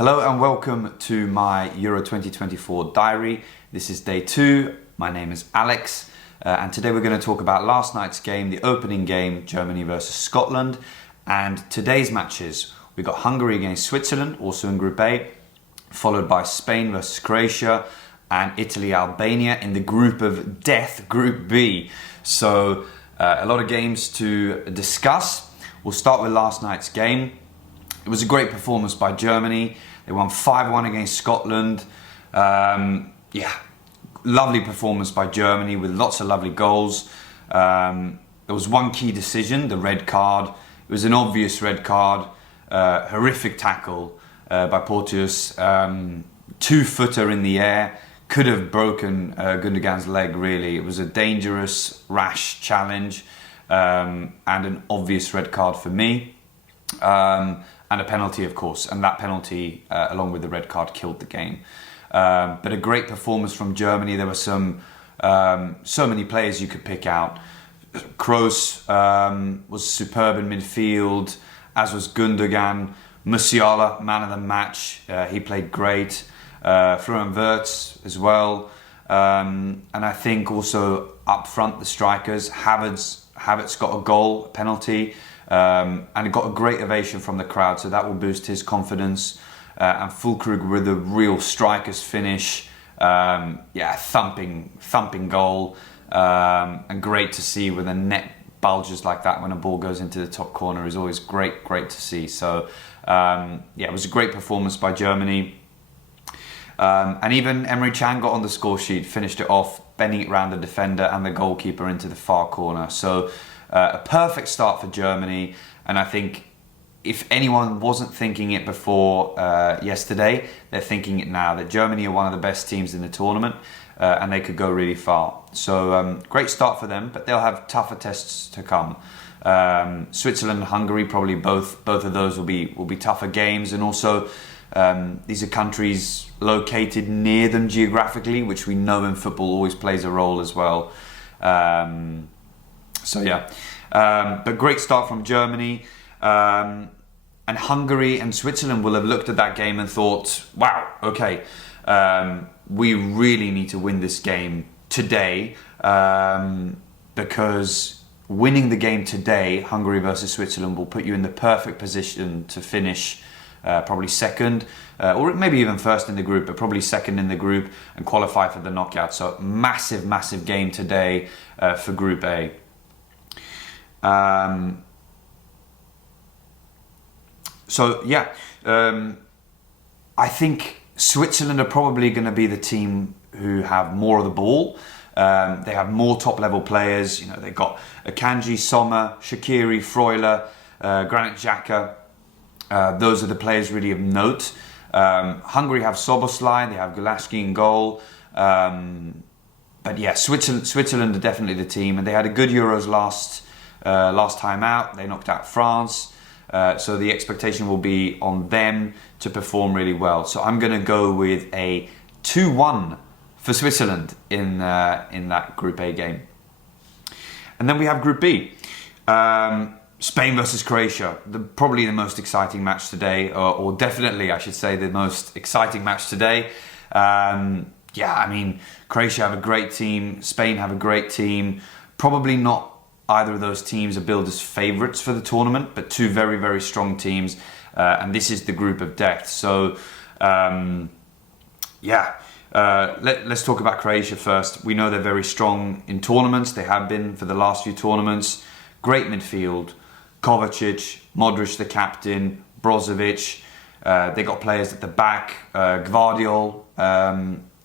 Hello and welcome to my Euro 2024 diary. This is day 2. My name is Alex and today we're going to talk about last night's game, the opening game, Germany versus Scotland. And today's matches, we got Hungary against Switzerland, also in Group A, followed by Spain versus Croatia and Italy, Albania in the group of death, Group B. So a lot of games to discuss. We'll start with last night's game. It was a great performance by Germany. They won 5-1 against Scotland. Lovely performance by Germany with lots of lovely goals. There was one key decision, the red card. It was an obvious red card, horrific tackle by Porteous. 2-footer in the air, could have broken Gundogan's leg really. It was a dangerous, rash challenge and an obvious red card for me. And a penalty, of course, and that penalty, along with the red card, killed the game. But a great performance from Germany. There were so many players you could pick out. Kroos was superb in midfield, as was Gundogan. Musiala, man of the match, he played great. Florian Wirtz as well. And I think also up front, the strikers, Havertz got a goal, a penalty. And it got a great ovation from the crowd, so that will boost his confidence. And Füllkrug with a real striker's finish, thumping goal, and great to see when the net bulges like that when a ball goes into the top corner is always great to see. So it was a great performance by Germany. And even Emre Can got on the score sheet, finished it off, bending it around the defender and the goalkeeper into the far corner. So a perfect start for Germany, and I think if anyone wasn't thinking it before yesterday, they're thinking it now, that Germany are one of the best teams in the tournament and they could go really far. So great start for them, but they'll have tougher tests to come. Switzerland and Hungary, probably both of those will be tougher games, and also these are countries located near them geographically, which we know in football always plays a role as well. But great start from Germany. And Hungary and Switzerland will have looked at that game and thought, wow, okay, we really need to win this game today, because winning the game today, Hungary versus Switzerland, will put you in the perfect position to finish probably second, or maybe even first in the group, but probably second in the group and qualify for the knockout. So massive game today for Group A. I think Switzerland are probably going to be the team who have more of the ball. They have more top-level players. You know, they've got Akanji, Sommer, Shaqiri, Freuler, Granit Xhaka. Those are the players really of note. Hungary have Szoboszlai, they have Gulaski in goal. But yeah, Switzerland are definitely the team, and they had a good Euros last time out. They knocked out France, so the expectation will be on them to perform really well. So I'm going to go with a 2-1 for Switzerland in that Group A game. And then we have Group B. Spain versus Croatia, probably the most exciting match today, or definitely I should say the most exciting match today. Croatia have a great team, Spain have a great team. Probably not either of those teams are billed as favourites for the tournament, but two very strong teams, and this is the group of death. So let's talk about Croatia first. We know they're very strong in tournaments. They have been for the last few tournaments. Great midfield. Kovacic, Modric the captain, Brozovic. They got players at the back. Gvardiol,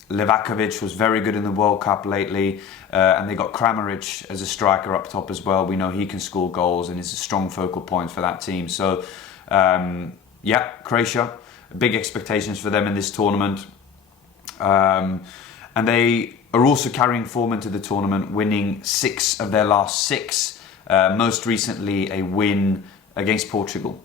Levakovic was very good in the World Cup lately, and they got Kramaric as a striker up top as well. We know he can score goals and is a strong focal point for that team. So, Croatia, big expectations for them in this tournament. And they are also carrying form into the tournament, winning 6 of their last 6. Most recently, a win against Portugal.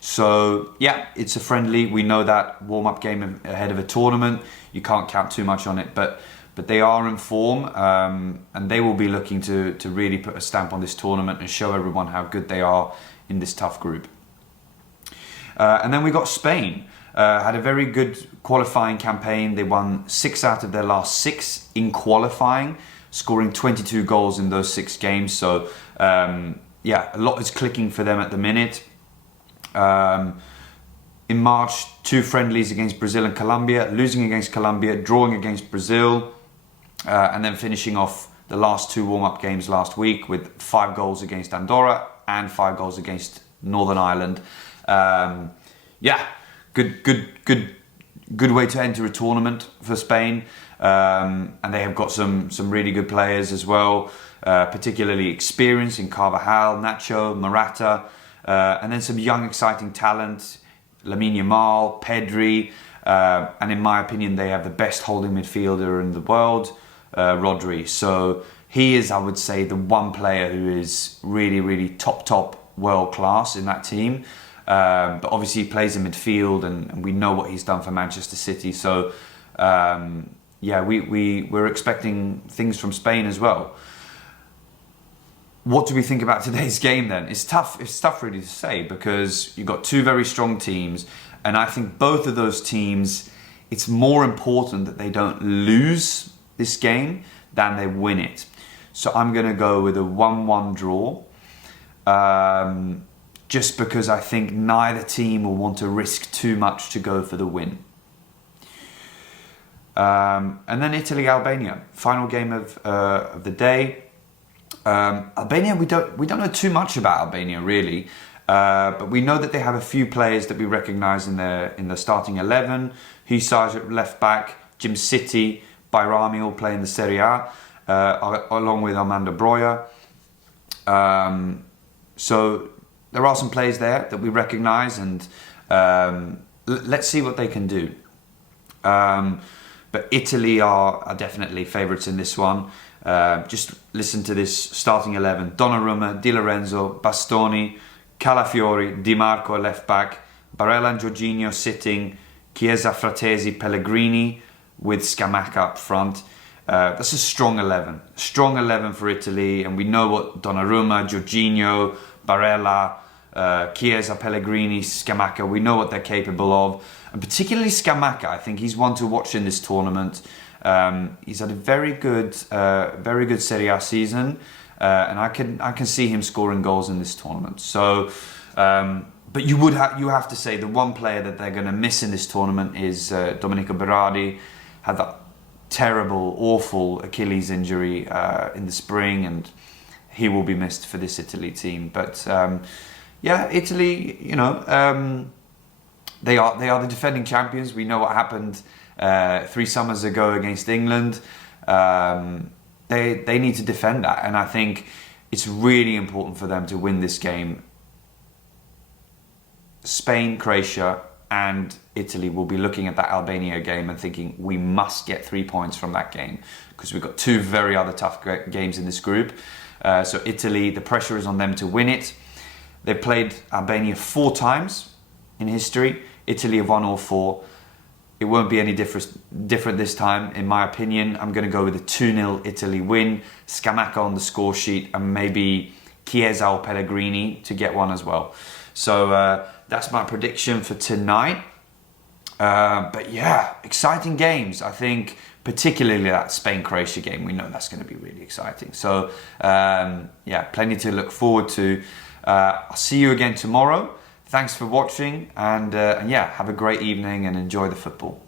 So, it's a friendly. We know that warm-up game ahead of a tournament. You can't count too much on it, but they are in form, and they will be looking to really put a stamp on this tournament and show everyone how good they are in this tough group. And then we got Spain. Had a very good qualifying campaign. They won 6 out of their last 6 in qualifying, scoring 22 goals in those 6 games. So yeah, a lot is clicking for them at the minute. In March, 2 friendlies against Brazil and Colombia, losing against Colombia, drawing against Brazil, and then finishing off the last 2 warm-up games last week with 5 goals against Andorra and 5 goals against Northern Ireland. Yeah, good way to enter a tournament for Spain. And they have got some really good players as well, particularly experienced in Carvajal, Nacho, Morata, and then some young, exciting talent, Lamine Yamal, Pedri, and in my opinion, they have the best holding midfielder in the world, Rodri. So he is, I would say, the one player who is really, really top world class in that team. But obviously he plays in midfield, and we know what he's done for Manchester City. So yeah, we're expecting things from Spain as well. What do we think about today's game then? It's tough really to say, because you've got 2 very strong teams, and I think both of those teams, it's more important that they don't lose this game than they win it. So I'm going to go with a 1-1 draw, just because I think neither team will want to risk too much to go for the win. And then Italy-Albania, final game of the day. Albania, we don't know too much about Albania really, but we know that they have a few players that we recognise in the starting 11. Hisaj at left back, Jim City, Bayrami all play in the Serie A, along with Armando Broja. So there are some players there that we recognise, and let's see what they can do. But Italy are definitely favourites in this one. Just listen to this starting 11. Donnarumma, Di Lorenzo, Bastoni, Calafiori, Di Marco at left back, Barella and Jorginho sitting, Chiesa, Fratesi, Pellegrini with Scamacca up front. That's a strong 11. Strong 11 for Italy, and we know what Donnarumma, Jorginho, Barella, Chiesa, Pellegrini, Scamacca, we know what they're capable of. And particularly Scamacca, I think he's one to watch in this tournament. He's had a very good Serie A season, and I can see him scoring goals in this tournament. So, but you have to say the one player that they're going to miss in this tournament is Domenico Berardi. Had that terrible, awful Achilles injury in the spring, and he will be missed for this Italy team. But yeah, Italy, you know, they are the defending champions. We know what happened 3 summers ago against England. They need to defend that, and I think it's really important for them to win this game. Spain, Croatia and Italy will be looking at that Albania game and thinking we must get 3 points from that game, because we've got 2 very other tough games in this group. So Italy, the pressure is on them to win it. They've played Albania 4 times in history. Italy have won all 4. It won't be any different this time, in my opinion. I'm going to go with a 2-0 Italy win, Scamacca on the score sheet, and maybe Chiesa or Pellegrini to get one as well. So that's my prediction for tonight. But yeah, exciting games. I think particularly that Spain-Croatia game, we know that's going to be really exciting. So yeah, plenty to look forward to. I'll see you again tomorrow. Thanks for watching, and yeah, have a great evening and enjoy the football.